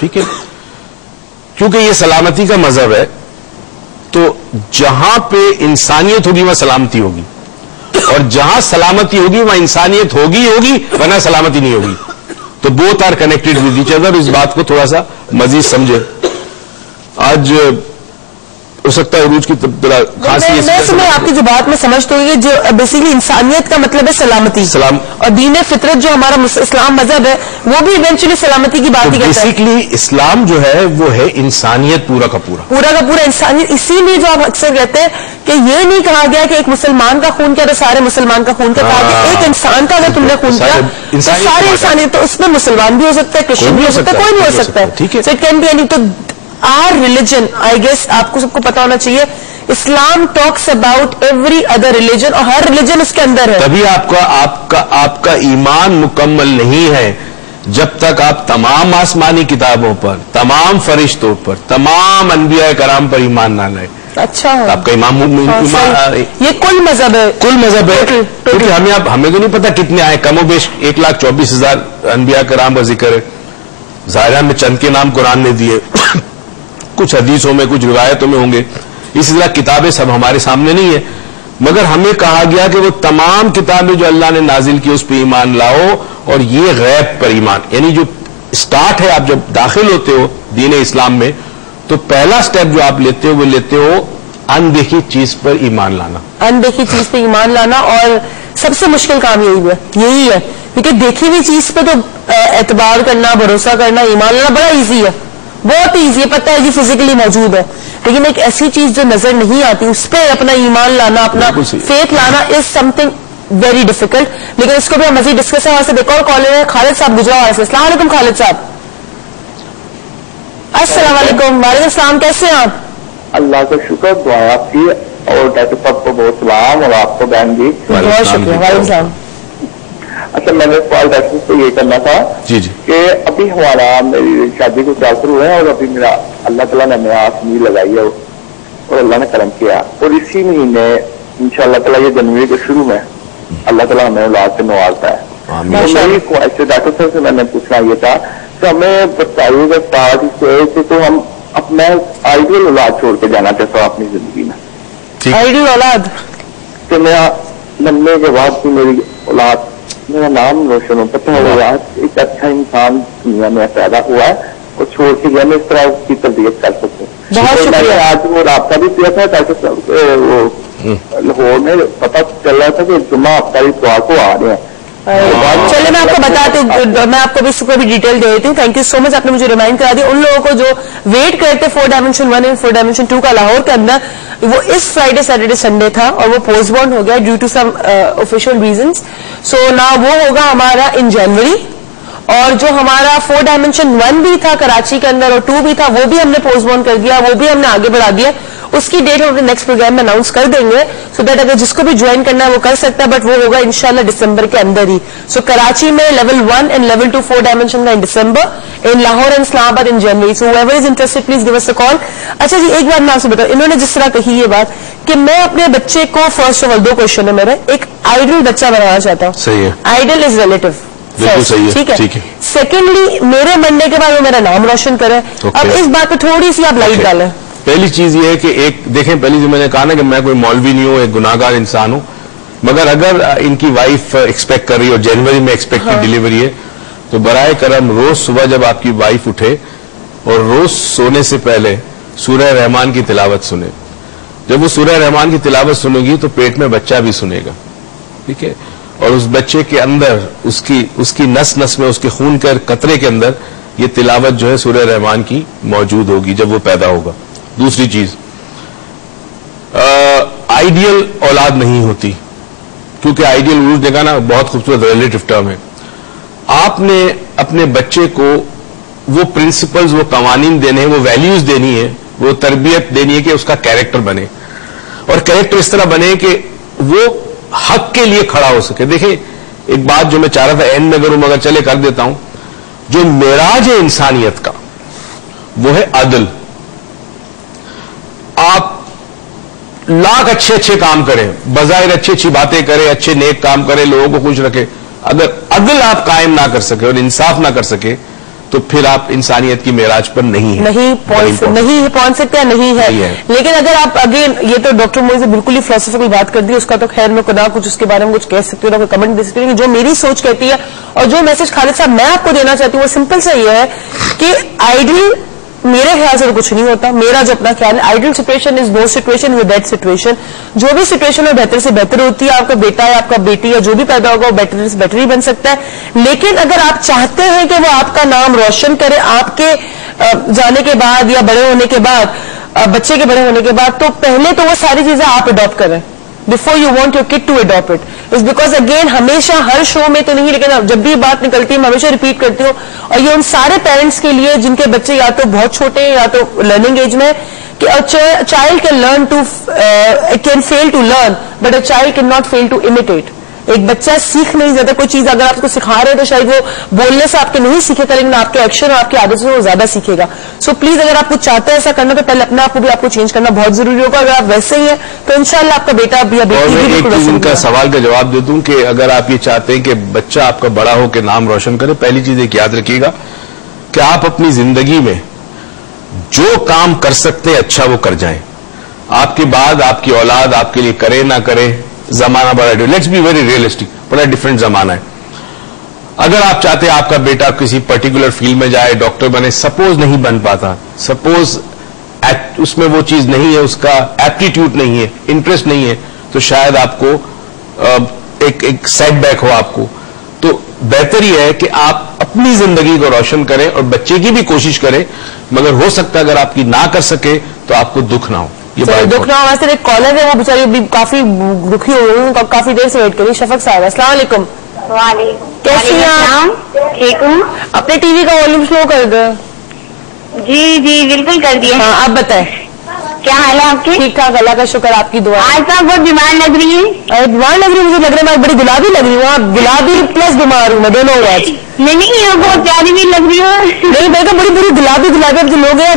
ٹھیک ہے. کیونکہ یہ سلامتی کا مذہب ہے تو جہاں پہ انسانیت ہوگی وہاں سلامتی ہوگی, اور جہاں سلامتی ہوگی وہاں انسانیت ہوگی ورنہ سلامتی نہیں ہوگی. تو both are connected with each other. اس بات کو تھوڑا سا مزید سمجھے. آج ہو سکتا ہے عروج کی میں آپ کی جو بات میں سمجھتا ہوں, یہ جو بیسیکلی انسانیت کا مطلب ہے سلامتی, اور دین فطرت جو ہمارا اسلام مذہب ہے وہ بھی ایونچولی سلامتی کی بات ہی کرتا ہے. بیسیکلی اسلام جو ہے وہ ہے انسانیت پورا کا پورا انسانیت. اسی لیے جو آپ اکثر کہتے ہیں کہ یہ نہیں کہا گیا کہ ایک مسلمان کا خون کیا تو سارے مسلمان کا خون کیا, کہا کہ ایک انسان کا اگر تم نے خون کیا تو سارے انسانیت, تو اس میں مسلمان بھی ہو سکتا ہے, کرسچن بھی ہو سکتا ہے, کوئی نہیں ہو سکتا ہے. So it can be any. تو our religion, I guess آپ کو سب کو پتا ہونا چاہیے, Islam talks about every other religion, اور ہر ریلیجن اس کے اندر ہے. تبھی آپ کا ایمان مکمل نہیں ہے جب تک آپ تمام آسمانی کتابوں پر, تمام فرشتوں پر, تمام انبیاء کرام پر ایمان نہ لائے. اچھا, آپ کا ایمان یہ کل مذہب ہے, کل مذہب ہے. کیونکہ ہمیں تو نہیں پتا کتنے آئے, کم و بیش 1,24,000 انبیاء کرام کا ذکر ہے. ظاہرہ میں چند کے نام قرآن نے دیے, کچھ حدیثوں میں, کچھ روایتوں میں ہوں گے. اسی طرح کتابیں سب ہمارے سامنے نہیں ہیں, مگر ہمیں کہا گیا کہ وہ تمام کتابیں جو اللہ نے نازل کی اس پہ ایمان لاؤ, اور یہ غیب پر ایمان. یعنی جو سٹارٹ ہے, آپ جب داخل ہوتے ہو دین اسلام میں تو پہلا سٹیپ جو آپ لیتے ہو وہ لیتے ہو اندیکھی چیز پر ایمان لانا. اندیکھی چیز پہ ایمان لانا, اور سب سے مشکل کام یہی ہے کیونکہ دیکھی ہوئی چیز پہ تو اعتبار کرنا, بھروسہ کرنا, ایمان لانا بڑا ایزی ہے, بہت ایزی ہے, پتہ ہے جی فزیکلی موجود ہے. لیکن ایک ایسی چیز جو نظر نہیں آتی اس پہ اپنا ایمان لانا, اپنا فیتھ لانا از سم تھنگ ویری ڈیفیکلٹ. لیکن اس کو بھی ہم مزید ڈسکس ہے. وہاں سے ایک اور کالر ہے, خالد صاحب گجرات سے. السلام علیکم خالد صاحب. السلام علیکم. وعلیکم السلام, کیسے ہیں آپ؟ اللہ کا شکر, دعا آپ کی, اور ڈاکٹر صاحب کو بہت سلام, اور آپ کو بہن جی بہت شکریہ. وعلیکم السلام. اچھا, میں نے سوال ڈاکٹر سے یہ کرنا تھا کہ ابھی ہمارا میری شادی کو 4 شروع ہے, اور ابھی میرا اللہ تعالیٰ نے میرا آسمی لگائی ہے اور اللہ نے کرم کیا, اور اسی مہینے انشاءاللہ تعالیٰ یہ جنوری کے شروع میں اللہ تعالیٰ ہمیں اولاد سے نوازتا ہے. میری خواہش ڈاکٹر صاحب سے میں نے پوچھنا یہ تھا کہ ہمیں بتائیے گا ساتھ سے, تو ہم اپنا آئیڈیل اولاد چھوڑ کے جانا چاہتا ہوں اپنی زندگی میں. آئیڈیل اولاد کہ میرا مرنے کے بعد بھی میری اولاد, میرا نام روشن ہو, پتہ ہے آج ایک اچھا انسان دنیا میں پیدا ہوا ہے, اور چھوڑ کے گیا میں اس طرح اس کی تربیت کر سکوں. میں نے آج وہ رابطہ بھی کیا تھا ڈاکٹر صاحب, وہ لاہور میں پتہ چل رہا تھا کہ جمعہ ہفتہ دعا کو آ رہے ہیں. چلے میں آپ کو بتاتی ہوں, میں آپ کو بھی اس کو بھی ڈیٹیل دے دیتی ہوں. تھینک یو سو مچ, آپ نے مجھے ریمائنڈ کرا دیا. ان لوگوں کو جو ویٹ کرتے 4D1 اور 4D2 کا لاہور کے اندر, وہ اس فرائیڈے سیٹرڈے سنڈے تھا, اور وہ پوسٹ پون ہو گیا due to some official reasons. So نا وہ ہوگا ہمارا ان جنوری, اور جو ہمارا 4D1 بھی تھا کراچی کے اندر اور 2 بھی تھا, وہ بھی ہم نے پوسٹ پون کر دیا, وہ بھی ہم نے آگے بڑھا دیا. اس کی ڈیٹ ہم اپنے نیکسٹ پروگرام میں اناؤنس کر دیں گے, سو دیٹ اگر جس کو بھی جوائن کرنا ہے وہ کر سکتا ہے, بٹ وہ ہوگا انشاءاللہ دسمبر کے اندر ہی. سو کراچی میں لیول 1 اینڈ لیول 2 4D کا ان دسمبر, ان لاہور اینڈ اسلام آباد ان جنوری. سو whoever is interested please give us a call. اچھا جی, ایک بات میں آپ سے بتاؤں, انہوں نے جس طرح کہی یہ بات کہ میں اپنے بچے کو, فرسٹ آف آل 2 کوشچن ہے میرے, ایک آئیڈل بچہ بنانا چاہتا ہوں. صحیح ہے, آئیڈل از ریلیٹو, ٹھیک ہے. سیکنڈلی میرے مرنے کے بعد وہ میرا نام روشن کرے. اب اس بات پہ تھوڑی سی آپ لائٹ ڈالیں. پہلی چیز یہ ہے کہ ایک دیکھیں, پہلی چیز میں نے کہا نا کہ میں کوئی مولوی نہیں ہوں, ایک گناہگار انسان ہوں, مگر اگر ان کی وائف ایکسپیکٹ کر رہی ہے اور جنوری میں ایکسپیکٹڈ ڈیلیوری ہے, تو برائے کرم روز صبح جب آپ کی وائف اٹھے اور روز سونے سے پہلے سورہ رحمان کی تلاوت سنے. جب وہ سورہ رحمان کی تلاوت سنے گی تو پیٹ میں بچہ بھی سنے گا, ٹھیک ہے, اور اس بچے کے اندر اس کی نس نس میں, اس کے خون کے قطرے کے اندر یہ تلاوت جو ہے سورہ رحمان کی موجود ہوگی جب وہ پیدا ہوگا. دوسری چیز, آئیڈیل اولاد نہیں ہوتی, کیونکہ آئیڈیل روز دیکھا نا بہت خوبصورت ریلیٹو ٹرم ہے. آپ نے اپنے بچے کو وہ پرنسپلز, وہ قوانین دینے ہیں, وہ ویلیوز دینی ہے, وہ تربیت دینی ہے کہ اس کا کیریکٹر بنے, اور کیریکٹر اس طرح بنے کہ وہ حق کے لیے کھڑا ہو سکے. دیکھیں ایک بات جو میں چاہ رہا تھا اینڈ میں کروں, مگر چلے کر دیتا ہوں. جو معراج ہے انسانیت کا وہ ہے عدل. آپ لاکھ اچھے کام کریں, بظاہر اچھی باتیں کریں, اچھے نیک کام کریں, لوگوں کو خوش رکھیں, اگر عدل آپ قائم نہ کر سکے اور انصاف نہ کر سکے تو پھر آپ انسانیت کی معراج پر نہیں پہنچ سکتے ہیں, نہیں ہے. لیکن اگر آپ اگین, یہ تو ڈاکٹر موئز نے بالکل ہی فلسفیکل بات کر دی, اس کا تو خیر میں خدا کچھ اس کے بارے میں کچھ کہہ سکتی ہوں, کوئی کمنٹ دے سکتی ہوں. جو میری سوچ کہتی ہے اور جو میسج خالد صاحب میں آپ کو دینا چاہتی ہوں وہ سمپل سا یہ ہے کہ آئیڈیل میرے خیال سے تو کچھ نہیں ہوتا. میرا جو اپنا خیال ہے, ideal situation is no situation with that situation. جو بھی سچویشن ہے بہتر سے بہتر ہوتی ہے. آپ کا بیٹا یا آپ کا بیٹی یا جو بھی پیدا ہوگا وہ بیٹر سے بیٹر ہی بن سکتا ہے. لیکن اگر آپ چاہتے ہیں کہ وہ آپ کا نام روشن کرے آپ کے جانے کے بعد یا بڑے ہونے کے بعد, بچے کے بڑے ہونے کے بعد, تو پہلے تو وہ ساری چیزیں آپ اڈاپٹ کریں before you want your kid to adopt it. It's because again ہمیشہ ہر شو میں تو نہیں, لیکن جب بھی بات نکلتی ہے میں ہمیشہ ریپیٹ کرتی ہوں, اور یہ ان سارے پیرنٹس کے لیے جن کے بچے یا تو بہت چھوٹے ہیں یا تو لرننگ ایج میں, کہ child can fail to learn but a child cannot fail to imitate. ایک بچہ سیکھ نہیں جاتا کوئی چیز, اگر آپ اس کو سکھا رہے ہیں تو شاید وہ بولنے سے آپ کے نہیں سیکھے گا, لیکن آپ کے ایکشن اور آپ کی عادت سے وہ زیادہ سیکھے گا. سو پلیز اگر آپ کچھ چاہتے ہیں ایسا کرنا تو پہلے اپنے آپ کو بھی آپ کو چینج کرنا بہت ضروری ہوگا. اگر آپ ویسے ہی ہیں تو انشاءاللہ آپ کا بیٹا یا بیٹی ان کا سوال کا جواب دے دوں کہ اگر آپ یہ چاہتے ہیں کہ بچہ آپ کا بڑا ہو کے نام روشن کرے, پہلی چیز ایک یاد رکھیے گا کہ آپ اپنی زندگی میں جو کام کر سکتے ہیں اچھا وہ کر جائیں. آپ کے بعد آپ کی اولاد آپ کے لیے کرے نہ کرے, زمانہ بڑا لیٹس بی ویری ریئلسٹک, بڑا ڈفرینٹ زمانہ ہے. اگر آپ چاہتے ہیں آپ کا بیٹا کسی پرٹیکولر فیلڈ میں جائے, ڈاکٹر بنے, سپوز نہیں بن پاتا, سپوز اس میں وہ چیز نہیں ہے, اس کا ایپٹیٹیوڈ نہیں ہے, انٹرسٹ نہیں ہے, تو شاید آپ کو ایک سیٹ بیک ہو آپ کو. تو بہتر یہ ہے کہ آپ اپنی زندگی کو روشن کریں اور بچے کی بھی کوشش کریں, مگر ہو سکتا ہے اگر آپ کی نہ کر سکے تو آپ کو دکھ نہ ہو. دکھ نہ ہو. ایک کالر ہے وہ بیچاری کافی دکھی ہو رہی ہوں, کافی دیر سے ویٹ کری. شفق صاحب السلام علیکم. وعلیکم. کیسی ہیں آپ؟ ٹھیک ہوں. اپنے ٹی وی کا والیوم سلو کر دیں. جی بالکل کر دیا. ہاں آپ بتائیں کیا حال ہے آپ کے؟ ٹھیک ٹھاک, اللہ کا شکر, آپ کی دعا. آج آپ بہت بیمار لگ رہی ہیں. بیمار لگ رہی ہے, مجھے لگ رہا ہے میں بڑی گلابی لگ رہی ہوں. آپ گلابی پلس بیمار ہوں, میں دونوں ہوں آج. نہیں بہت پیاری بھی لگ رہی ہوں. نہیں بیٹا بڑی بڑی گلابی جو لوگ ہیں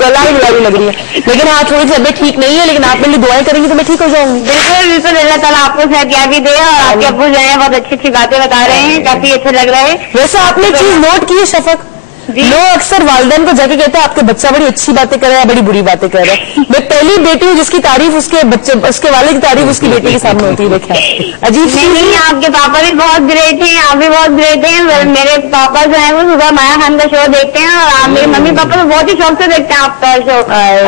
گلابی لگ رہی ہے, لیکن ہاں تھوڑی سی طبیعت ٹھیک نہیں ہے, لیکن آپ میرے لیے دعائیں کریں گی تو میں ٹھیک ہو جاؤں گی. بالکل اللہ تعالیٰ آپ کو صحتیابی دے, اور آپ کے ابو جو ہیں بہت اچھی اچھی باتیں بتا رہے ہیں, کافی اچھا لگ رہا ہے. ویسے آپ نے چیز نوٹ کی ہے شفق, لوگ اکثر والدین کو جا کے کہتے ہیں آپ کے بچہ بڑی اچھی باتیں کر رہا ہے, بڑی بری باتیں کر رہا ہے. میں پہلی بیٹی ہوں جس کی تعریف اس کے بچے, اس کے والد کی تعریف اس کی بیٹی کے سامنے ہوتی ہے. دیکھیں عجیب نہیں, آپ کے پاپا بھی بہت گریٹ ہیں, آپ بھی بہت گریٹ ہیں. میرے پاپا جو ہیں وہ صبح مایا خان کا شو دیکھتے ہیں, اور میرے ممی پاپا تو بہت ہی شوق سے دیکھتے ہیں آپ کا شو,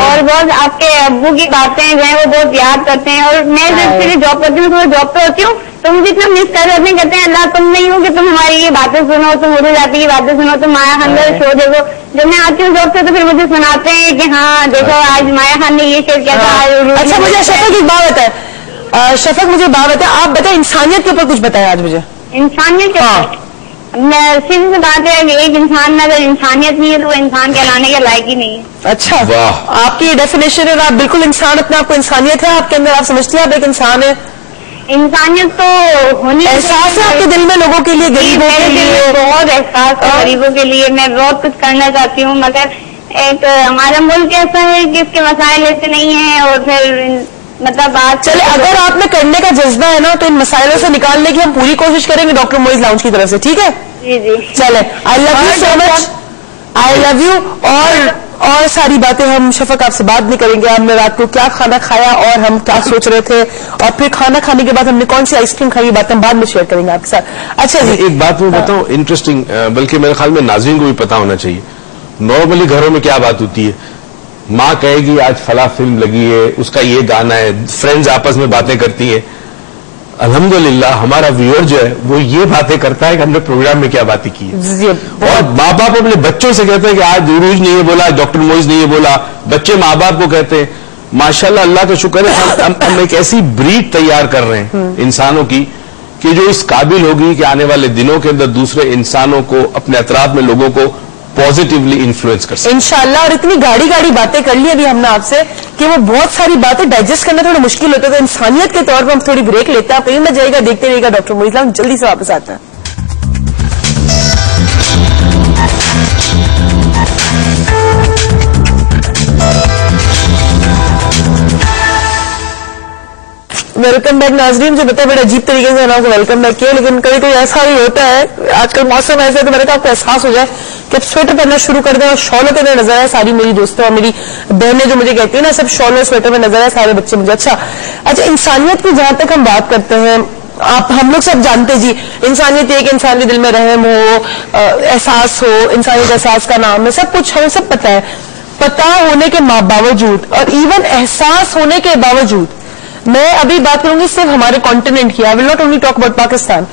اور بہت آپ کے ابو کی باتیں جو ہیں وہ بہت یاد کرتے ہیں. اور میں جب جاب کرتی ہوں, جاب پہ ہوتی ہوں, تو مجھے اتنا مس کر رہتے ہیں, کہتے ہیں اللہ تم نہیں ہو کہ تم ہماری یہ باتیں سنو, تم اردو جاتی کی باتیں سنو, تم مایا خان کا شو دیکھو. جب میں آتی ہوں جاب سے تو پھر مجھے سناتے ہیں کہ ہاں دیکھو آج مایا خان نے یہ شیئر کیا تھا. اچھا مجھے شفق ایک بات بتائے, شفق مجھے بات بتائے, آپ بتائیں انسانیت کے اوپر کچھ بتائیں آج مجھے. انسانیت سیدھی سی بات ہے کہ ایک انسان میں اگر انسانیت نہیں ہے تو وہ انسان کہلانے کے لائق ہی نہیں ہے. اچھا آپ کی ڈیفینیشن ہے, آپ بالکل انسان, اپنے آپ کو انسانیت ہے آپ کے اندر, آپ سمجھتی ہیں آپ ایک انسان ہے. انسانیت تو ہونی, احساس ہے آپ کے دل میں لوگوں کے لیے, غریبوں کے لیے بہت احساس ہے, غریبوں کے لیے میں بہت کچھ کرنا چاہتی ہوں, مگر ایک ہمارا ملک ایسا ہے کہ اس کے مسائل ایسے نہیں ہیں. اور پھر مطلب بات چلے, اگر آپ میں کرنے کا جذبہ ہے نا تو ان مسائلوں سے نکالنے کی ہم پوری کوشش کریں گے ڈاکٹر موئز لاؤنج کی طرف سے, ٹھیک ہے؟ جی چلے, آئی love you so much, I love you. اور ساری باتیں ہم شفق آپ سے بات نہیں کریں گے, ہم نے رات کو کیا کھانا کھایا اور ہم کیا سوچ رہے تھے, اور پھر کھانا کھانے کے بعد ہم نے کون سی آئس کریم کھائی, یہ باتیں ہم بعد میں شیئر کریں گے آپ کے ساتھ. اچھا جی, ایک بات میں بتاؤں انٹرسٹنگ, بلکہ میرے خیال میں ناظرین کو بھی پتا ہونا چاہیے. نارملی گھروں میں کیا بات ہوتی ہے, ماں کہے گی آج فلاں فلم لگی ہے, اس کا یہ گانا ہے, فرینڈز آپس میں باتیں کرتی ہیں. الحمدللہ ہمارا ویور جو ہے وہ یہ باتیں کرتا ہے کہ ہم نے پروگرام میں کیا باتیں کی ہے, اور ماں باپ اپنے بچوں سے کہتے ہیں کہ آج عروج نے یہ بولا, ڈاکٹر موئز نے یہ بولا, بچے ماں باپ کو کہتے ہیں. ماشاءاللہ اللہ کا شکر ہے ہم ایک ایسی بریڈ تیار کر رہے ہیں انسانوں کی کہ جو اس قابل ہوگی کہ آنے والے دنوں کے اندر دوسرے انسانوں کو, اپنے اطراف میں لوگوں کو پازیٹیولی انفلوئنس کر سکتے انشاءاللہ. اور اتنی گاڑی باتیں کر لی ابھی ہم نے آپ سے کہ وہ بہت ساری باتیں ڈائجسٹ کرنا تھوڑا مشکل ہوتا ہے, تو انسانیت کے طور پر ہم تھوڑی بریک لیتے ہیں. آپ کہیں نہ جائے گا, دیکھتے رہیے گا ڈاکٹر موئز لاؤنج جلدی سے واپس آتا ہے. ویلکم بیک ناظرین. جو بتا بڑے عجیب طریقے سے آپ کو ویلکم بیک کیا, لیکن کبھی کوئی ایسا بھی ہوتا ہے, آج کل موسم ایسا ہے تو میرے کو آپ کو احساس ہو جائے کہ اب سویٹر پہننا شروع کر دیں اور شالوں کے اندر نظر آئے ساری میری دوستوں اور میری بہنیں جو مجھے کہتی ہیں نا سب شال اور سویٹر میں نظر آئے سارے بچے مجھے. اچھا انسانیت کی جہاں تک ہم بات کرتے ہیں ہم لوگ سب جانتے جی انسانیت یہ کہ انسان کے دل میں رحم ہو, احساس ہو, انسانیت احساس کا نام ہے, سب کچھ ہمیں سب پتا ہے. پتا ہونے کے باوجود اور ایون احساس ہونے کے باوجود میں ابھی بات کروں گی صرف ہمارے کانٹیننٹ کی. I will not only talk about Pakistan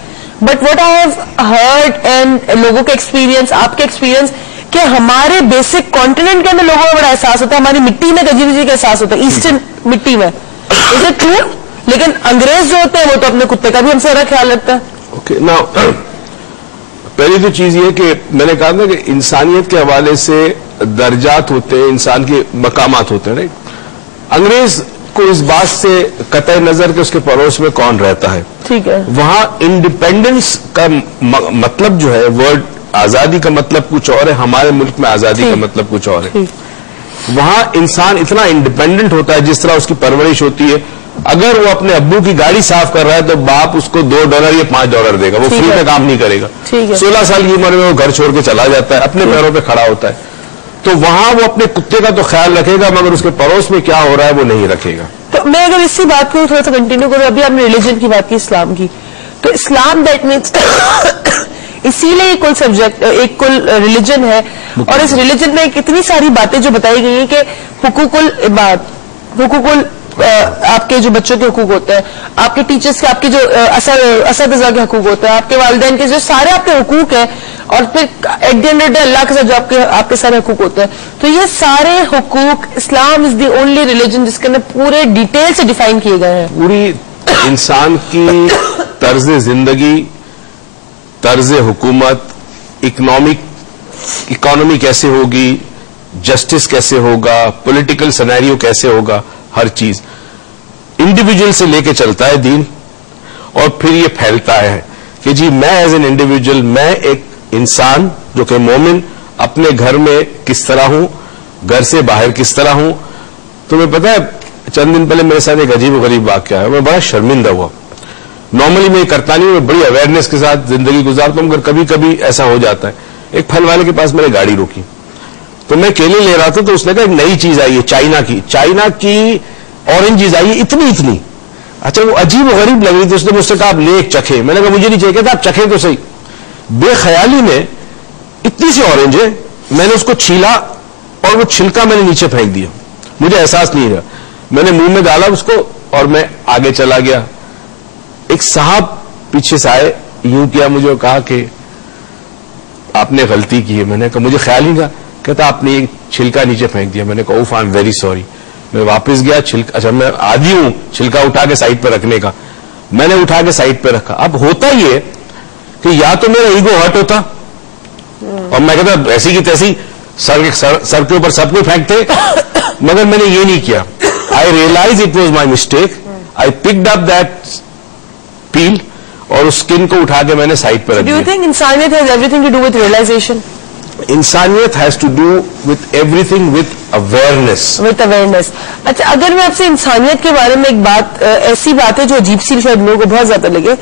but what I have heard and لوگوں کے ایکسپیرینس, آپ کے ایکسپیرینس کہ ہمارے بیسک کانٹیننٹ کے اندر لوگوں کا بڑا احساس ہوتا ہے, ہماری مٹی میں عجیب عجیب کا احساس ہوتا ہے, ایسٹرن مٹی میں. Is it true? لیکن انگریز جو ہوتے ہیں وہ تو اپنے کتے کا بھی ہم سے زیادہ خیال رکھتا ہے. اوکے نا, پہلی تو چیز یہ کہ میں نے کہا تھا کہ انسانیت کے حوالے سے درجات ہوتے ہیں, انسان کے مقامات ہوتے ہیں. رائٹ, انگریز کو اس بات سے قطع نظر کہ اس کے پڑوس میں کون رہتا ہے, ٹھیک ہے, وہاں انڈیپینڈنس کا مطلب جو ہے ورڈ آزادی کا مطلب کچھ اور ہے, ہمارے ملک میں آزادی کا مطلب کچھ اور ہے. وہاں انسان اتنا انڈیپینڈنٹ ہوتا ہے جس طرح اس کی پرورش ہوتی ہے. اگر وہ اپنے ابو کی گاڑی صاف کر رہا ہے تو باپ اس کو $2 یا $5 دے گا, وہ فری میں کام نہیں کرے گا. 16 سال کی عمر میں وہ گھر چھوڑ کے چلا جاتا ہے, اپنے پیروں پہ کھڑا ہوتا ہے. تو وہاں وہ اپنے کتے کا تو خیال رکھے گا مگر اس کے پڑوس میں کیا ہو رہا ہے وہ نہیں رکھے گا. تو میں اگر اسی بات کو تھوڑا سا کنٹینیو کروں, ابھی آپ نے ریلیجن کی بات کی, اسلام کی, تو اسلام دیٹ مینس اسی لیے کل سبجیکٹ ایک کل ریلیجن ہے, اور اس ریلیجن میں اتنی ساری باتیں جو بتائی گئی ہیں کہ حقوق العباد, حقوق آپ کے جو بچوں کے حقوق ہوتے ہیں, آپ کے ٹیچرز کے, آپ کے جو اساتذہ کے حقوق ہوتے ہیں, آپ کے والدین کے جو سارے آپ کے حقوق ہیں, اور پھر at the end of day اللہ کے ساتھ جو آپ کے سارے حقوق ہوتے ہیں, تو یہ سارے حقوق اسلام از دی اونلی ریلیجن جس کے اندر پورے ڈیٹیل سے ڈیفائن کیے گئے ہیں. پوری انسان کی طرز زندگی, طرز حکومت, اکانومی کیسے ہوگی, جسٹس کیسے ہوگا, پولیٹیکل سینیریو کیسے ہوگا, ہر چیز انڈیویجول سے لے کے چلتا ہے دین, اور پھر یہ پھیلتا ہے کہ جی میں ایز این انڈیویجول, میں ایک انسان جو کہ مومن, اپنے گھر میں کس طرح ہوں, گھر سے باہر کس طرح ہوں. تمہیں پتا ہے چند دن پہلے میرے ساتھ ایک عجیب و غریب واقعہ ہے, میں بڑا شرمندہ ہوا. نارملی میں کرتا نہیں, میں بڑی اویئرنیس کے ساتھ زندگی گزارتا ہوں, مگر کبھی کبھی ایسا ہو جاتا ہے. ایک پھل والے کے پاس میں نے گاڑی روکی, تو میں کیلے لے رہا تھا, تو اس نے کہا ایک نئی چیز آئی ہے چائنا کی اورنجز آئی ہے اتنی. اچھا وہ عجیب و غریب لگ رہی تھی, اس نے مجھ سے کہا آپ لے ایک چکھے. میں نے کہا مجھے نہیں چاہیے, کہتا آپ چکھے تو صحیح. بے خیالی میں اتنی سی اورنج ہے, میں نے اس کو چھیلا اور وہ چھلکا میں نے نیچے پھینک دیا, مجھے احساس نہیں رہا. میں نے منہ میں ڈالا اس کو اور میں آگے چلا گیا. ایک صاحب پیچھے سے آئے, یوں کیا مجھے, کہا کہ آپ نے غلطی کی ہے. میں نے کہا مجھے خیال نہیں تھا. کہتا آپ نے ایک چھلکا نیچے پھینک دیا. میں نے کہا اوف آئی ایم ویری سوری. میں واپس گیا, اچھا میں عادی ہوں چھلکا اٹھا کے سائڈ پہ رکھنے کا, میں نے اٹھا کے سائڈ پہ رکھا. اب ہوتا یہ کہ یا تو میرا ایگو ہرٹ ہوتا اور میں کہتا ایسی کی تیسی سر کے اوپر سب کو پھینکتے, مگر میں نے یہ نہیں کیا. I realize it was my mistake. I picked up that peel اور اس اسکن کو اٹھا کے میں نے سائڈ پہ رکھ دیا. ڈو یو تھنک انسانیت has everything to do with realization? انسانیت has to do with everything with awareness. اچھا اگر میں آپ سے انسانیت کے بارے میں ایک بات, ایسی بات ہے جو عجیب سی شاید لوگوں کو بہت زیادہ لگے,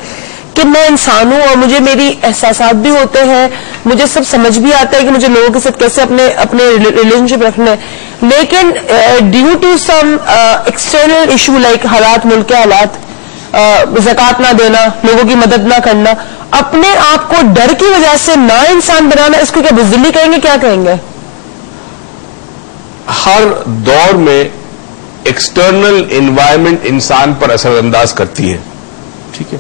کہ میں انسان ہوں اور مجھے میری احساسات بھی ہوتے ہیں, مجھے سب سمجھ بھی آتا ہے کہ مجھے لوگوں کے ساتھ کیسے اپنے ریلیشن شپ رکھنا ہے, لیکن due to some external issue like حالات, ملک کے حالات, زکات نہ دینا, لوگوں کی مدد نہ کرنا, اپنے آپ کو ڈر کی وجہ سے نا انسان بنانا, اس کو کیا بزدلی کہیں گے, کیا کہیں گے؟ ہر دور میں ایکسٹرنل انوائرمنٹ انسان پر اثر انداز کرتی ہے. ٹھیک ہے,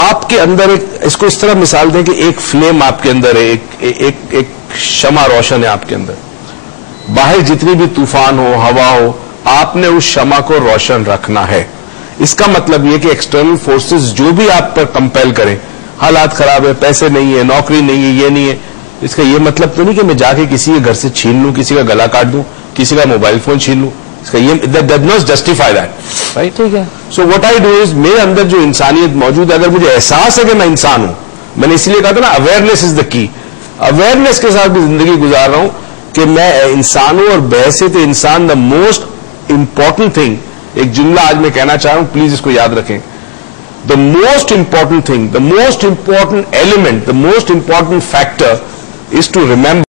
آپ کے اندر اس کو اس طرح مثال دیں کہ ایک فلیم آپ کے اندر ہے, ایک شمع روشن ہے آپ کے اندر. باہر جتنی بھی طوفان ہو, ہوا ہو, آپ نے اس شمع کو روشن رکھنا ہے. اس کا مطلب یہ کہ ایکسٹرنل فورسز جو بھی آپ پر کمپیل کریں, حالات خراب ہے, پیسے نہیں ہے, نوکری نہیں ہے, یہ نہیں ہے, اس کا یہ مطلب تو نہیں کہ میں جا کے کسی کے گھر سے چھین لوں, کسی کا گلا کاٹ دوں, کسی کا موبائل فون چھین لوں. اس کا یہ does not justify that, right. So what I do is, میرے اندر جو انسانیت موجود ہے, اگر مجھے احساس ہے کہ میں انسان ہوں, میں نے اس لیے کہا تھا نا اویئرنیس از دا کی, اویئرنیس کے ساتھ بھی زندگی گزار رہا ہوں کہ میں انسان ہوں, اور بحیثیت انسان دا موسٹ امپورٹنٹ تھنگ, ایک جملہ آج میں کہنا چاہ رہا ہوں, پلیز اس کو یاد رکھیں. The most important thing, the most important element, the most important factor is to remember